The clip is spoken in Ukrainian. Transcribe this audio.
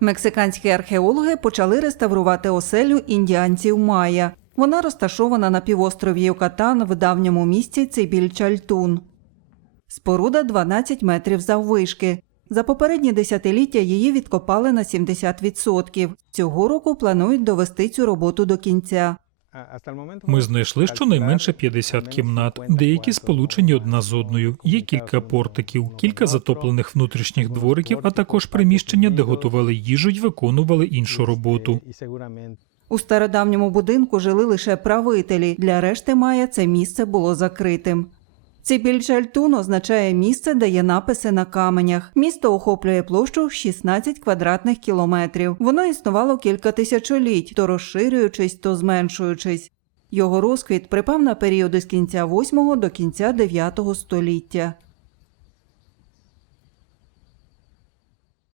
Мексиканські археологи почали реставрувати оселю індіанців Майя. Вона розташована на півострові Юкатан в давньому місті Цибільчальтун. Споруда 12 метрів заввишки. За попередні десятиліття її відкопали на 70%. Цього року планують довести цю роботу до кінця. Ми знайшли щонайменше 50 кімнат, деякі сполучені одна з одною. Є кілька портиків, кілька затоплених внутрішніх двориків, а також приміщення, де готували їжу й виконували іншу роботу. У стародавньому будинку жили лише правителі. Для решти Майя це місце було закритим. Цибільчальтун означає місце, де є написи на каменях. Місто охоплює площу 16 квадратних кілометрів. Воно існувало кілька тисячоліть, то розширюючись, то зменшуючись. Його розквіт припав на періоди з кінця 8 до кінця 9 століття.